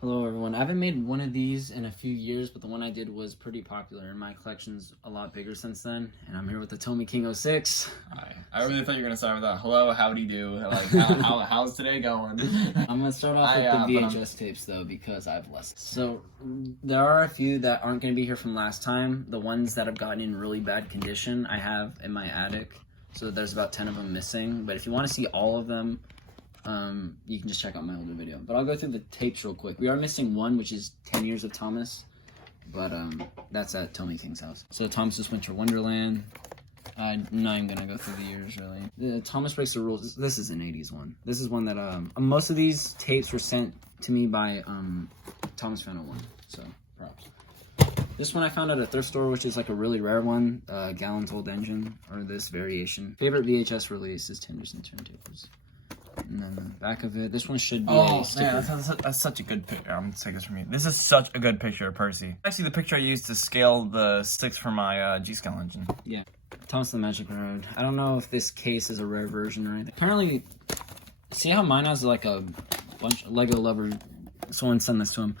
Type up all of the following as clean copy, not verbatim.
Hello everyone. I haven't made one of these in a few years, but the one I did was pretty popular, and my collection's a lot bigger since then. And I'm here with the Tommy King 06. Hi. I really thought you were gonna start with that. Hello, howdy do. Like, how's today going? I'm gonna start off with the VHS tapes though, because I have less. So there are a few that aren't gonna be here from last time. The ones that have gotten in really bad condition, I have in my attic. So there's about 10 of them missing. But if you want to see all of them, you can just check out my older video. But I'll go through the tapes real quick. We are missing one, which is 10 Years of Thomas. But that's at Tommy King's house. So Thomas's Winter Wonderland. I'm not even gonna go through the years really. Thomas Breaks the Rules. This is an 80s one. This is one that most of these tapes were sent to me by Thomas Fennell one. So props. This one I found at a thrift store, which is like a really rare one. Gallon's Old Engine, or this variation. Favorite VHS release is Tenders and Turntables. And then the back of it, this one should be a sticker. Man, that's such a good picture. I'm gonna take this from you. This is such a good picture of Percy. Actually, the picture I used to scale the sticks for my G-Scale engine. Yeah. Thomas the Magic Road. I don't know if this case is a rare version or anything. Apparently, see how mine has like a bunch of Lego lover. Someone sent this to him.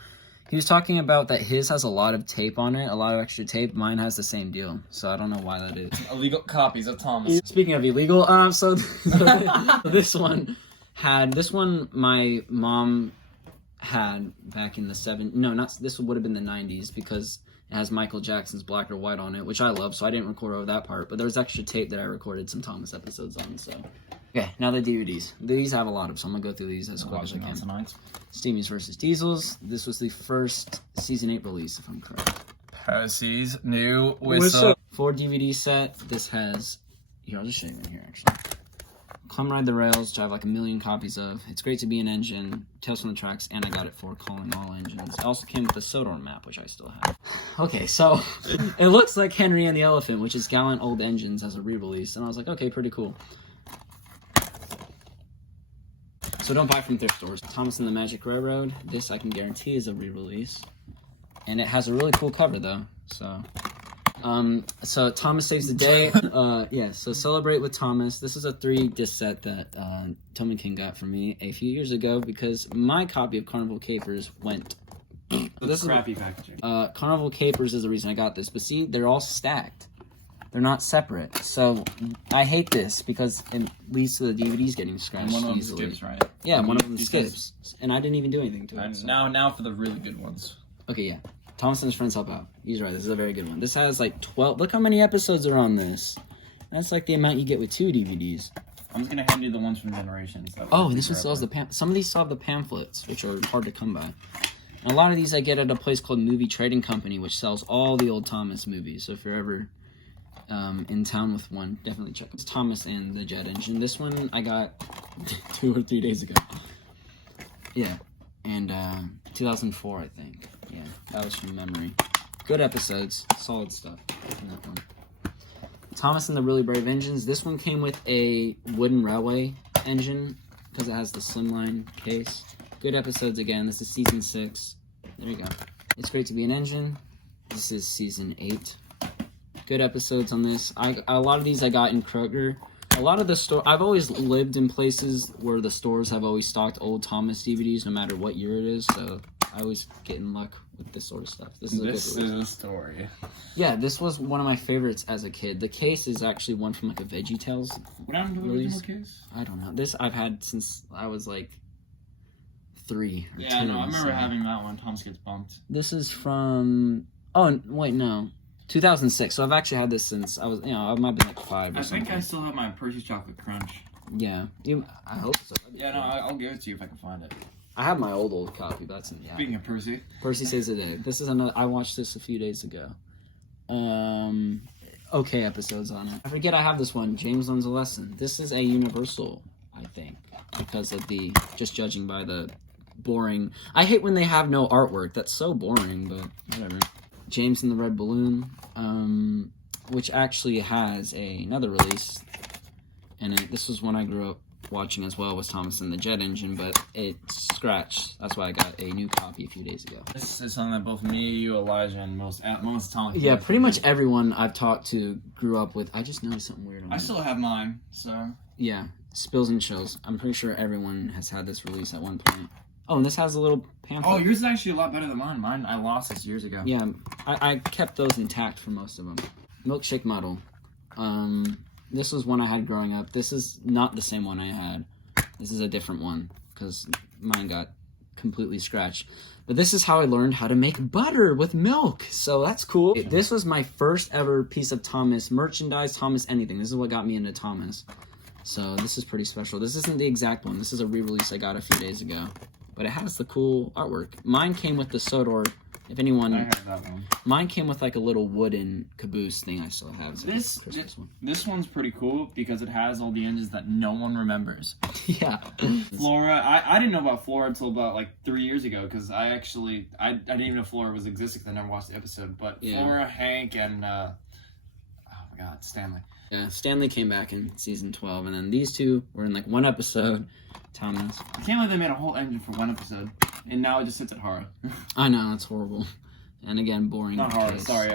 He was talking about that his has a lot of tape on it, a lot of extra tape. Mine has the same deal, so I don't know why that is. Illegal copies of Thomas. Speaking of illegal, so this one my mom had back in the this would have been the 90s, because it has Michael Jackson's Black or White on it, which I love, so I didn't record over that part, but there was extra tape that I recorded some Thomas episodes on, so. Okay, now the DVDs. These I have a lot of, so I'm gonna go through these as quick as I can. Steamies vs. Diesels. This was the first Season 8 release, if I'm correct. Percy's New Whistle. 4 DVD set. This has, here, I'll just show you in here, actually. Come Ride the Rails, which I have like 1 million copies of. It's Great to Be an Engine, Tales from the Tracks, and I got it for Calling All Engines. It also came with the Sodor map, which I still have. Okay, so it looks like Henry and the Elephant, which is Gallant Old Engines, as a re-release, and I was like, okay, pretty cool. So don't buy from thrift stores. Thomas and the Magic Railroad. This I can guarantee is a re-release, and it has a really cool cover though. So Thomas Saves the Day. Yeah. So Celebrate with Thomas. This is a 3-disc set that Tommy King got for me a few years ago, because my copy of Carnival Capers went. This is crappy packaging. Carnival Capers is the reason I got this, but see, they're all stacked. They're not separate, so I hate this because it leads to the DVDs getting scratched one of them easily. skips, right? Yeah, one of them skips, and I didn't even do anything to it. And so. now for the really good ones. Okay, yeah. Thomas and his friends help out. He's right. This is a very good one. This has like 12. Look how many episodes are on this. That's like the amount you get with 2 DVDs. I'm just gonna hand you the ones from Generations. Oh, this one still has the some of these still have the pamphlets, which are hard to come by. And a lot of these I get at a place called Movie Trading Company, which sells all the old Thomas movies. So if you're ever in town with one, definitely check it. It's Thomas and the Jet Engine. This one I got 2 or 3 days ago. Yeah, and 2004 I think. Yeah, that was from memory. Good episodes, solid stuff in that one. Thomas and the Really Brave Engines. This one came with a wooden railway engine because it has the slimline case. Good episodes again. This is season 6. There you go. It's Great to Be an Engine. This is season 8. Good episodes on this. A lot of these I got in Kroger. A lot of the store. I've always lived in places where the stores have always stocked old Thomas DVDs, no matter what year it is. So I always get in luck with this sort of stuff. This is a story. Yeah, this was one of my favorites as a kid. The case is actually one from like a VeggieTales. What happened to the original case? I don't know. This I've had since I was like 3 or 2. Yeah, no, I remember having that one. Thomas Gets Bumped. This is from. Oh wait, no. 2006. So I've actually had this since I was, I might have been like 5 or something. I think I still have my Percy's Chocolate Crunch. Yeah. I hope so. Yeah, no, I'll give it to you if I can find it. I have my old copy, but that's in the Speaking of Percy. Percy Saves the Day. This is another, I watched this a few days ago. Okay episodes on it. I forget I have this one, James Learns a Lesson. This is a universal, I think, because of the, just judging by the boring, I hate when they have no artwork. That's so boring, but whatever. James and the Red Balloon, which actually has another release in it. This was one I grew up watching as well, was Thomas and the Jet Engine, but it's scratched. That's why I got a new copy a few days ago. This is something that both me, you, Elijah, and most Tom. Yeah, pretty much everyone I've talked to grew up with. I just noticed something weird on I still have mine, so. Yeah, Spills and Chills. I'm pretty sure everyone has had this release at one point. Oh, and this has a little pamphlet. Oh, yours is actually a lot better than mine. Mine, I lost this years ago. Yeah, I kept those intact for most of them. Milkshake Muddle. This was one I had growing up. This is not the same one I had. This is a different one because mine got completely scratched. But this is how I learned how to make butter with milk. So that's cool. This was my first ever piece of Thomas merchandise, Thomas anything. This is what got me into Thomas. So this is pretty special. This isn't the exact one. This is a re-release I got a few days ago. But it has the cool artwork. Mine came with the Sodor. If anyone, I have that one. mine came with like a little wooden caboose thing I still have. So This one's pretty cool because it has all the engines that no one remembers. Yeah. Flora, I didn't know about Flora until about like 3 years ago because I didn't even know Flora was existing because I never watched the episode. But Yeah. Flora, Hank, and oh my God, Stanley. Yeah, Stanley came back in season 12, and then these two were in like one episode. Thomas. I can't believe they made a whole engine for one episode, and now it just sits at Hara. I know, it's horrible. And again, boring. Not Hara, case. sorry.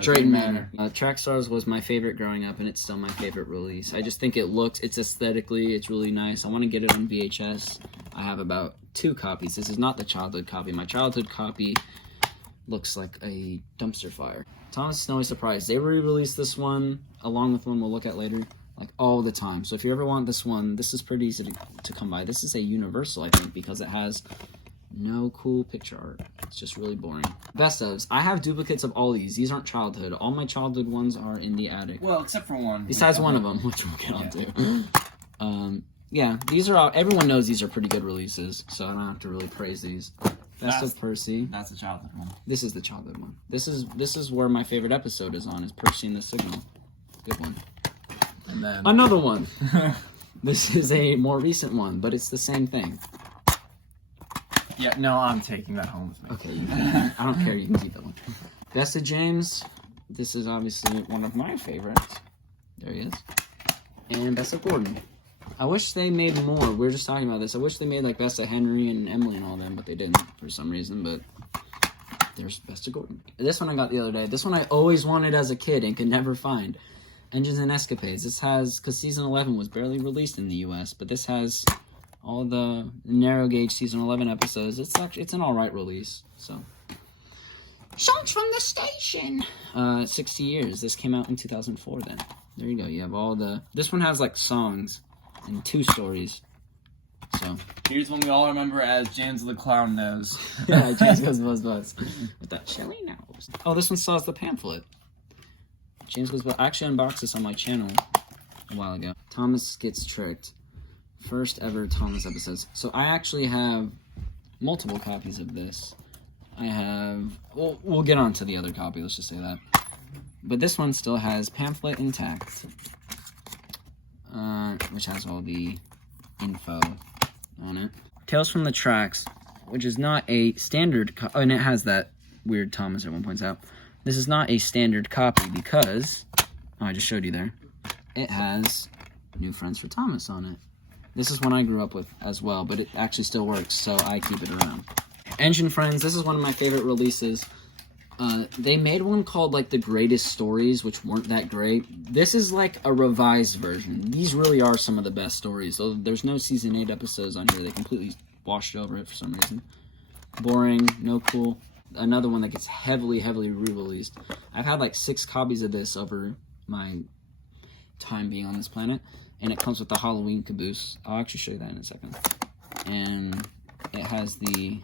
Drayton Manor. Trackstars was my favorite growing up, and it's still my favorite release. I just think it's aesthetically, it's really nice. I want to get it on VHS. I have about 2 copies. This is not the childhood copy. My childhood copy looks like a dumpster fire. Thomas Snowy Surprise. They re-released this one, along with one we'll look at later, like all the time. So if you ever want this one, this is pretty easy to come by. This is a universal, I think, because it has no cool picture art. It's just really boring. Best ofs. I have duplicates of all these. These aren't childhood. All my childhood ones are in the attic. Well, except for one. Besides one of them, which we'll get onto. Yeah, these are all, everyone knows these are pretty good releases, so I don't have to really praise these. Best of Percy. That's the childhood one. This is the childhood one. This is where my favorite episode is on, is Percy and the Signal. Good one. And then Another one. This is a more recent one, but it's the same thing. Yeah, no, I'm taking that home with me. Okay, you can, I don't care, you can keep that one. Best of James. This is obviously one of my favorites. There he is. And Best of Gordon. I wish they made more. We were just talking about this. I wish they made like Best of Henry and Emily and all them, but they didn't for some reason. But there's Best of Gordon. This one I got the other day. This one I always wanted as a kid and could never find. Engines and Escapades. This has, because season 11 was barely released in the US, but this has all the narrow gauge season 11 episodes. It's an alright release. So songs from the station. 60 years. This came out in 2004 then. There you go. You have all the, this one has like songs and 2 stories. So here's one we all remember as James the Clown Nose. yeah, James Goes Buzz Buzz with that shelly nose. Oh, this one still has the pamphlet. James Goes Buzz. I actually unboxed this on my channel a while ago. Thomas Gets Tricked. First ever Thomas episodes. So I actually have multiple copies of this. I have, well, we'll get on to the other copy, let's just say that. But this one still has pamphlet intact, which has all the info on it. Tales from the Tracks, which is not a standard, and it has that weird Thomas everyone points out. This is not a standard copy because, oh, I just showed you there. It has New Friends for Thomas on it. This is one I grew up with as well, but it actually still works, so I keep it around. Engine Friends, this is one of my favorite releases. They made one called like The Greatest Stories, which weren't that great. This is like a revised version. These really are some of the best stories. Though there's no season 8 episodes on here. They completely washed over it for some reason. Boring, no cool. Another one that gets heavily re-released. I've had like 6 copies of this over my time being on this planet. And it comes with the Halloween caboose. I'll actually show you that in a second. And it has the...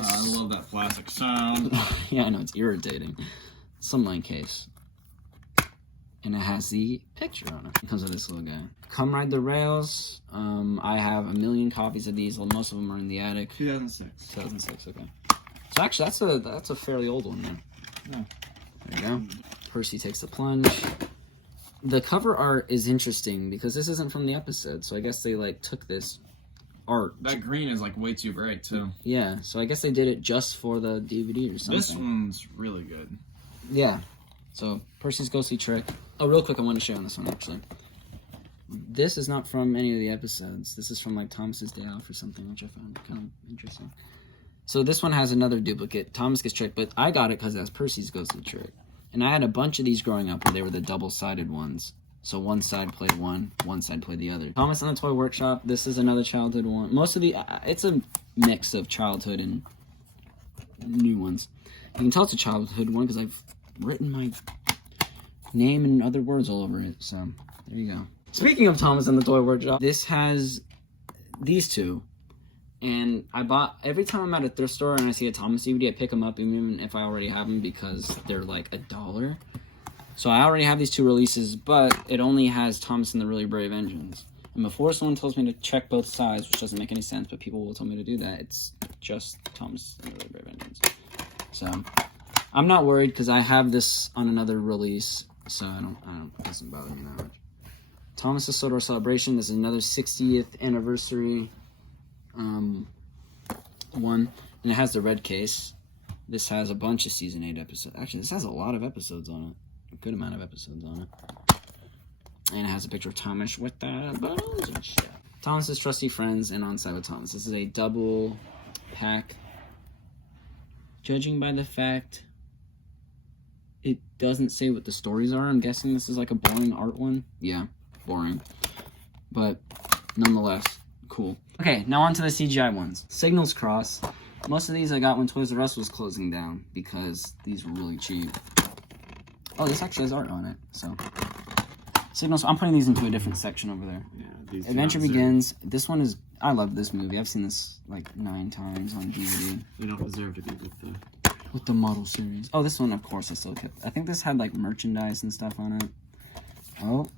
I love that plastic sound. Yeah, I know, it's irritating. Sunlight case. And it has the picture on it. It comes with this little guy. Come Ride the Rails. I have a million copies of these. Most of them are in the attic. 2006. 2006, okay. So actually, that's a fairly old one then. Yeah. There you go. Percy Takes the Plunge. The cover art is interesting because this isn't from the episode, so I guess they like took this art. That green is like way too bright too. Yeah, so I guess they did it just for the DVD or something. This one's really good. Yeah. So Percy's Ghostly Trick. Oh, real quick, I want to share on this one actually. This is not from any of the episodes. This is from like Thomas's Day Off or something, which I found kind of interesting. So this one has another duplicate. Thomas Gets Tricked, but I got it because it has Percy's Ghostly Trick. And I had a bunch of these growing up where they were the double-sided ones. So one side played one side played the other. Thomas and the Toy Workshop. This is another childhood one. Most of the it's a mix of childhood and new ones. You can tell it's a childhood one because I've written my name and other words all over it. So there you go. Speaking of Thomas and the Toy Workshop, this has these two. And I bought, every time I'm at a thrift store and I see a Thomas DVD, I pick them up even if I already have them because they're like $1. So I already have these two releases, but it only has Thomas and the Really Brave Engines. And before someone tells me to check both sides, which doesn't make any sense, but people will tell me to do that, it's just Thomas and the Really Brave Engines. So I'm not worried because I have this on another release, so it doesn't bother me that much. Thomas's Sodor Celebration. This is another 60th anniversary one, and it has the red case. This has a bunch of season 8 episodes. Actually, this has a lot of episodes on it. A good amount of episodes on it. And it has a picture of Thomas with the bones and shit. Thomas's Trusty Friends and On Side with Thomas. This is a double pack. Judging by the fact it doesn't say what the stories are, I'm guessing this is like a boring art one. Yeah, boring. But nonetheless, cool. Okay, now on to the CGI ones. Signals Cross. Most of these I got when Toys R Us was closing down because these were really cheap. Oh, this actually has art on it, so. Signals, I'm putting these into a different section over there. Yeah, Adventure Begins. This one is, I love this movie. I've seen this like 9 times on DVD. You don't deserve to be with the model series. Oh, this one, of course, I still kept. I think this had like merchandise and stuff on it. Oh.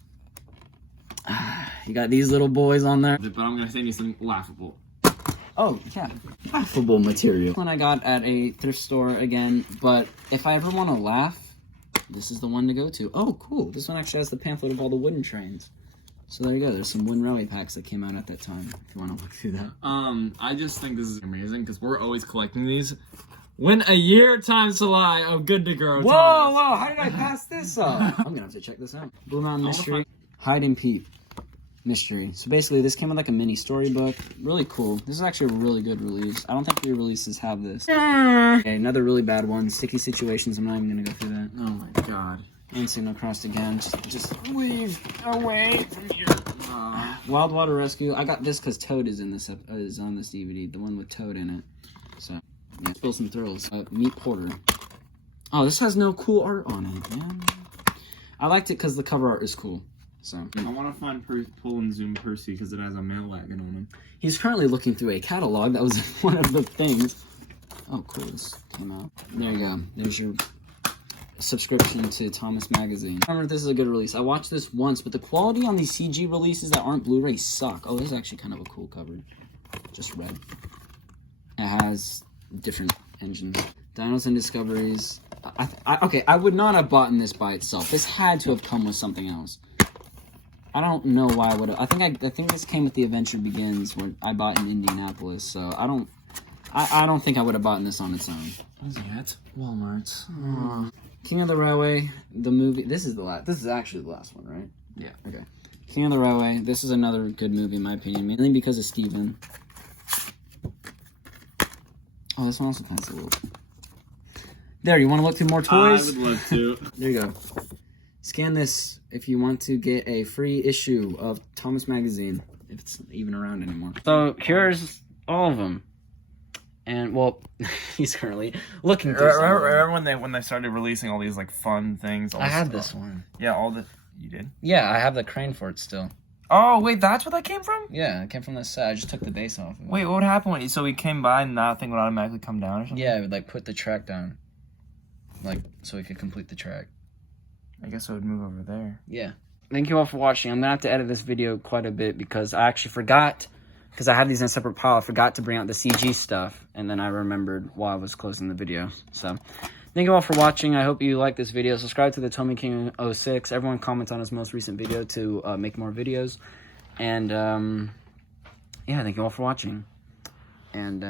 You got these little boys on there. But I'm gonna send you something laughable. Oh, yeah. Laughable material. One I got at a thrift store again, but if I ever want to laugh, this is the one to go to. Oh, cool. This one actually has the pamphlet of all the wooden trains. So there you go. There's some wooden railway packs that came out at that time, if you want to look through that. I just think this is amazing because we're always collecting these. When a year times to lie, oh, good to grow. Whoa, how did I pass this up? I'm going to have to check this out. Blue Mountain Mystery. Hide and Peep Mystery. So basically, this came with like a mini storybook. Really cool. This is actually a really good release. I don't think re-releases have this. Okay, another really bad one. Sticky Situations. I'm not even going to go through that. Oh my god. And Signal Crossed again. Just leave away from here. Wild Water Rescue. I got this because Toad is in this is on this DVD. The one with Toad in it. So, yeah. Spill Some Thrills. Meet Porter. Oh, this has no cool art on it, man. I liked it because the cover art is cool. So I want to find Pull and Zoom Percy because it has a mail wagon on him. He's currently looking through a catalog. That was one of the things. Oh, cool. This came out. There you go. There's your subscription to Thomas Magazine. I remember this is a good release. I watched this once, but the quality on these CG releases that aren't Blu-ray suck. Oh, this is actually kind of a cool cover. Just red. It has different engines. Dinos and Discoveries. Okay, I would not have bought this by itself. This had to have come with something else. I don't know why I would have. I think this came with the Adventure Begins, where I bought in Indianapolis. So I don't think I would have bought this on its own. What is it at? Walmart. King of the Railway, the movie. This is the last. This is actually the last one, right? Yeah. Okay. King of the Railway. This is another good movie in my opinion, mainly because of Steven. Oh, this one also has a little. There, you want to look through more toys? I would love to. There you go. Scan this if you want to get a free issue of Thomas Magazine, if it's even around anymore. So here's all of them. And, well, he's currently looking through some of them. Remember when they started releasing all these, like, fun things? I had this one. Yeah, you did? Yeah, I have the crane for it still. Oh, wait, that's where that came from? Yeah, it came from this set. I just took the base off of it. Wait, what would happen so we came by and that thing would automatically come down or something? Yeah, it would, like, put the track down. Like, so we could complete the track. I guess I would move over there. Yeah. Thank you all for watching. I'm going to have to edit this video quite a bit because I actually forgot, because I have these in a separate pile, I forgot to bring out the CG stuff, and then I remembered while I was closing the video. So, thank you all for watching. I hope you liked this video. Subscribe to the Tommy King 06. Everyone comments on his most recent video to make more videos. And, yeah, thank you all for watching. And,